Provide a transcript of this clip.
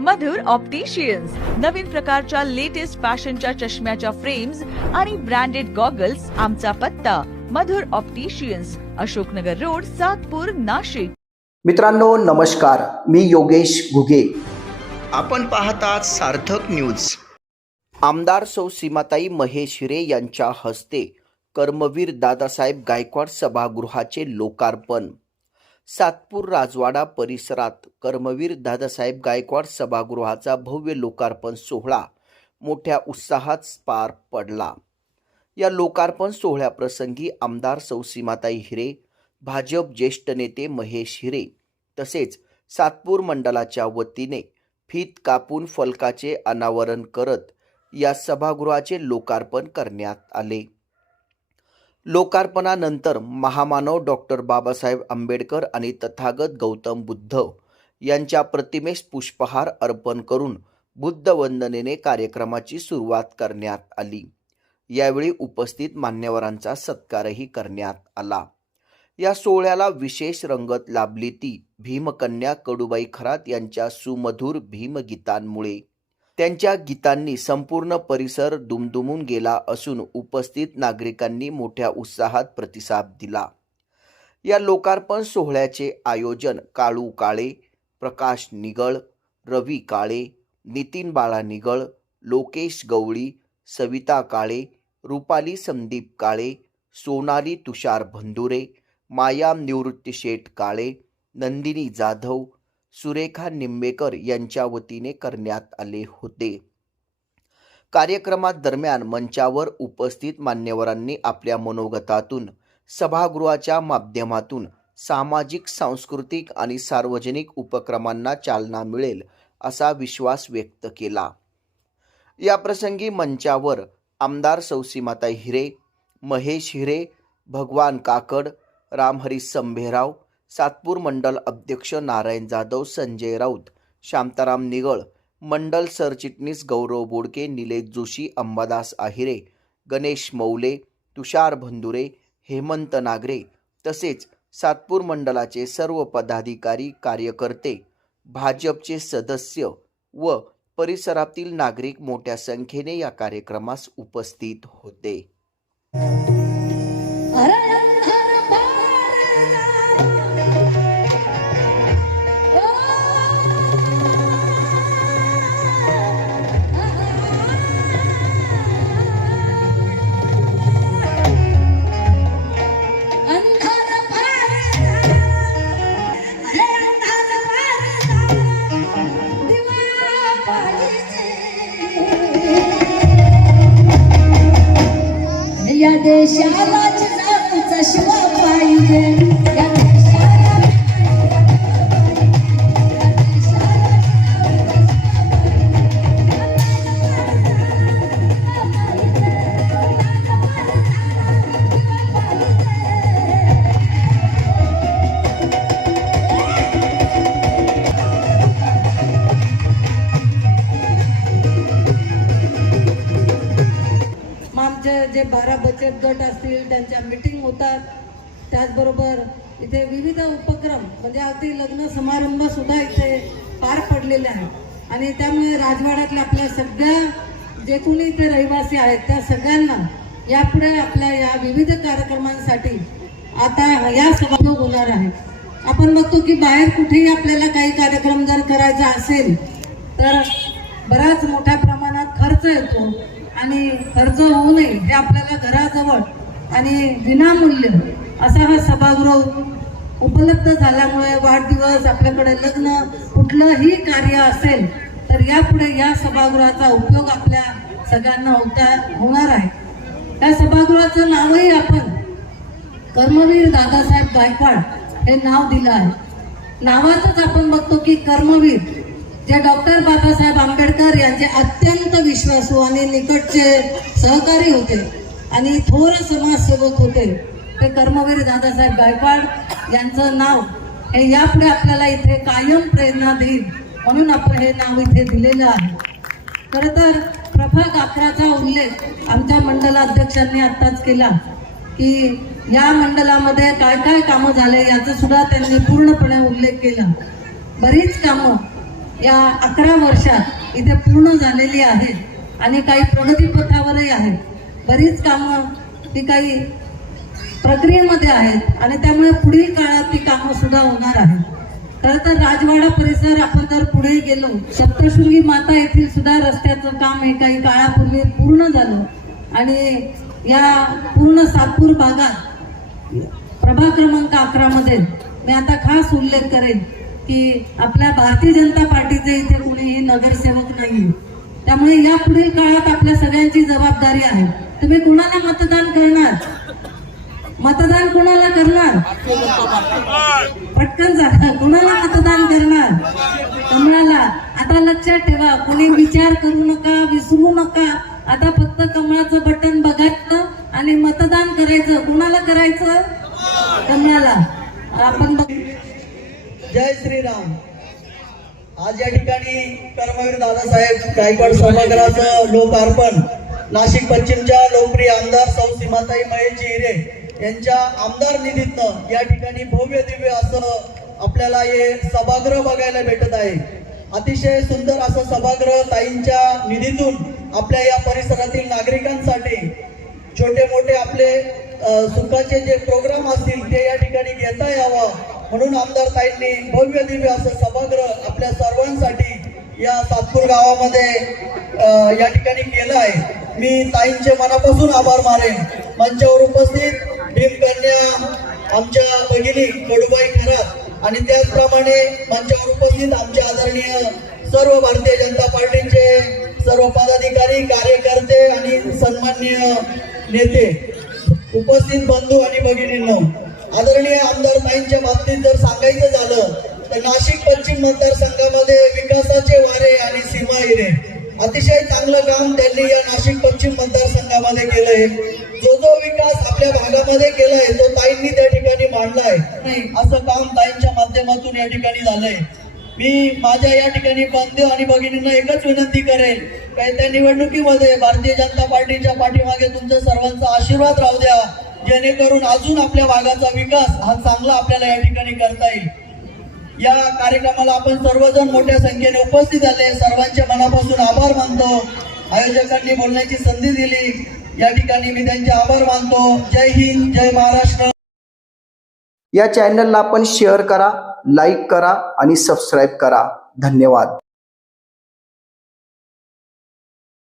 मधुर opticians नवीन प्रकारच्या latest फॅशनच्या चष्म्याच्या फ्रेम्स आणि ब्रँडेड गॉगल्स आमचा पत्ता. Madhur opticians Ashoknagar road Satpur Nashik. मित्रांनो नमस्कार. मी योगेश घुगे. आपण पाहतात सार्थक न्यूज आमदार सौ सीमाताई महेश हिरे यांच्या हस्ते कर्मवीर दादासाहेब गायकवाड सभागृहाचे लोकार्पण. सातपूर राजवाडा परिसरात कर्मवीर दादासाहेब गायकवाड सभागृहाचा भव्य लोकार्पण सोहळा मोठ्या उत्साहात पार पडला. या लोकार्पण सोहळ्याप्रसंगी आमदार सौसीमाताई हिरे भाजप ज्येष्ठ नेते महेश हिरे तसेच सातपूर मंडलाच्या वतीने फीत कापून फलकाचे अनावरण करत या सभागृहाचे लोकार्पण करण्यात आले. लोकार्पणानंतर महामानव डॉक्टर बाबासाहेब आंबेडकर आणि तथागत गौतम बुद्ध यांच्या प्रतिमेस पुष्पहार अर्पण करून बुद्ध वंदनेने कार्यक्रमाची सुरुवात करण्यात आली. यावेळी उपस्थित मान्यवरांचा सत्कारही करण्यात आला. या सोहळ्याला विशेष रंगत लाभली ती भीमकन्या कडूबाई खरात यांच्या सुमधुर भीमगीतांमुळे. त्यांच्या गीतांनी संपूर्ण परिसर दुमदुमून गेला असून उपस्थित नागरिकांनी मोठ्या उत्साहात प्रतिसाद दिला. या लोकार्पण सोहळ्याचे आयोजन काळू काळे प्रकाश निगळ रवी काळे नितीन बाळा निगळ लोकेश गवळी सविता काळे रुपाली संदीप काळे सोनाली तुषार भंदुरे माया निवृत्ती शेठ काळे नंदिनी जाधव सुरेखा निंबेकर यांच्या वतीने करण्यात आले होते. कार्यक्रमात दरम्यान मंचावर उपस्थित मान्यवरांनी आपल्या मनोगतातून सभागृहाच्या माध्यमातून सामाजिक सांस्कृतिक आणि सार्वजनिक उपक्रमांना चालना मिळेल असा विश्वास व्यक्त केला. या प्रसंगी मंचावर आमदार सौसीमाताई हिरे महेश हिरे भगवान काकड रामहरी संभेराव सातपूर मंडल अध्यक्ष नारायण जाधव संजय राऊत शांताराम निगळ मंडल सरचिटणीस गौरव बोडके निलेश जोशी अंबादास आहिरे गणेश मौले तुषार भंदुरे हेमंत नागरे तसेच सातपूर मंडलाचे सर्व पदाधिकारी कार्यकर्ते भाजपचे सदस्य व परिसरातील नागरिक मोठ्या संख्येने या कार्यक्रमास उपस्थित होते. देशाला जाऊचा शिवा पाहिजे. बचत गट असतील त्यांच्या मिटिंग होतात. त्याचबरोबर इथे विविध उपक्रम म्हणजे अगदी लग्न समारंभ सुद्धा इथे पार पडलेले आहेत. आणि त्यामुळे राजवाड्यातल्या आपल्या सगळ्या जे इथे रहिवासी आहेत त्या सगळ्यांना यापुढे आपल्या या विविध कार्यक्रमांसाठी आता या सभा होणार आहे. आपण बघतो की बाहेर कुठेही आपल्याला काही कार्यक्रम जर करायचा असेल तर बराच मोठ्या प्रमाणात खर्च येतो. आणि खर्च होऊ नये हे आपल्याला घराजवळ आणि विनामूल्य असा हा सभागृह उपलब्ध झाल्यामुळे वाढदिवस आपल्याकडे लग्न कुठलंही कार्य असेल तर यापुढे या सभागृहाचा उपयोग आपल्या सगळ्यांना होता होणार आहे. या सभागृहाचं नावही आपण कर्मवीर दादासाहेब गायकवाड हे नाव दिलं आहे. नावातच आपण बघतो की कर्मवीर त्या डॉक्टर बाबासाहेब आंबेडकर यांचे अत्यंत विश्वासू आणि निकटचे सहकारी होते आणि थोर समाजसेवक होते ते कर्मवीर दादासाहेब गायकवाड यांचं नाव हे यापुढे आपल्याला इथे कायम प्रेरणा देईल म्हणून आपण हे नाव इथे दिलेलं आहे. खरं तर प्रभाग अकराचा उल्लेख आमच्या मंडलाध्यक्षांनी आत्ताच केला की या मंडलामध्ये काय काय कामं झाले याचा सुद्धा त्यांनी पूर्णपणे उल्लेख केला. बरीच कामं या अकरा वर्षात इथे पूर्ण झालेली आहेत आणि काही प्रगतीपथावरही आहेत. बरीच कामं ती काही प्रक्रियेमध्ये आहेत आणि त्यामुळे पुढील काळात ती कामं सुद्धा होणार आहेत. खरं तर राजवाडा परिसर आपण जर पुढे गेलो सप्तशृंगी माता येथील सुद्धा रस्त्याचं काम हे काही काळापूर्वी पूर्ण झालं आणि या पूर्ण सातपूर भागात प्रभाग क्रमांक अकरामध्ये मी आता खास उल्लेख करेन. की आपल्या भारतीय जनता पार्टीचे इथे कुणीही नगरसेवक नाही त्यामुळे या पुढील काळात आपल्या सगळ्यांची जबाबदारी आहे. तुम्ही कुणाला मतदान करणार? मतदान कुणाला करणार? पटकन सांगा कुणाला मतदान करणार? कमळाला. आता लक्षात ठेवा कोणी विचार करू नका विसरू नका. आता फक्त कमळाचं बटन बघायचं आणि मतदान करायचं. कुणाला करायचं? कमळाला. आपण बघ जय श्रीराम. आज या ठिकाणी कर्मवीर दादासाहेब गायकवाड सभागृहाचं लोकार्पण नाशिक पश्चिमच्या लोकप्रिय आमदार सौ सीमाताई महेश हिरे यांच्या आमदार निधीतनं या ठिकाणी भव्य दिव्य असं आपल्याला हे सभागृह बघायला भेटत आहे. अतिशय सुंदर असं सभागृह ताईंच्या निधीतून आपल्या या परिसरातील नागरिकांसाठी छोटे मोठे आपले सुखाचे जे प्रोग्राम असतील ते या ठिकाणी घेता यावं. म्हणून आमदार ताईंनी भव्य दिव्य असं सभागृह आपल्या सर्वांसाठी या सातपूर गावामध्ये या ठिकाणी केलं आहे. मी ताईंचे मनापासून आभार मानेन. मंचावर उपस्थित भीमकन्या आमच्या भगिनी कडूबाई खरात आणि त्याचप्रमाणे मंचावर उपस्थित आमचे आदरणीय सर्व भारतीय जनता पार्टीचे सर्व पदाधिकारी कार्यकर्ते आणि सन्माननीय नेते उपस्थित बंधू आणि भगिनींनो. आदरणीय आमदार ताईंच्या बाबतीत जर सांगायचं झालं तर नाशिक पश्चिम मतदारसंघामध्ये विकासाचे वारे आणि सीमा हिरे अतिशय चांगलं काम त्यांनी या नाशिक पश्चिम मतदारसंघामध्ये केलंय जो जो विकास आपल्या भागामध्ये केलाय तो ताईंनी त्या ठिकाणी मांडलाय नाही, असं काम ताईंच्या माध्यमातून या ठिकाणी झालंय मी माझ्या या ठिकाणी बंधू आणि भगिनींना एकच विनंती करेल काय त्या निवडणुकीमध्ये भारतीय जनता पार्टीच्या पाठीमागे तुमच्या सर्वांचा आशीर्वाद राहू द्या. जेणेकरून अजून आपल्या भागाचा विकास हा चांगला आपल्याला या ठिकाणी करता येईल. या कार्यक्रमाला आपण सर्वजण मोठ्या संख्येने उपस्थित झाले सर्वांच्या मनापासून आभार मानतो. आयोजकांनी बोलण्याची संधी दिली. या ठिकाणी मी त्यांचे आभार मानतो. जय हिंद जय महाराष्ट्र. या चॅनलला आपण शेअर करा लाईक करा आणि सबस्क्राईब करा. धन्यवाद.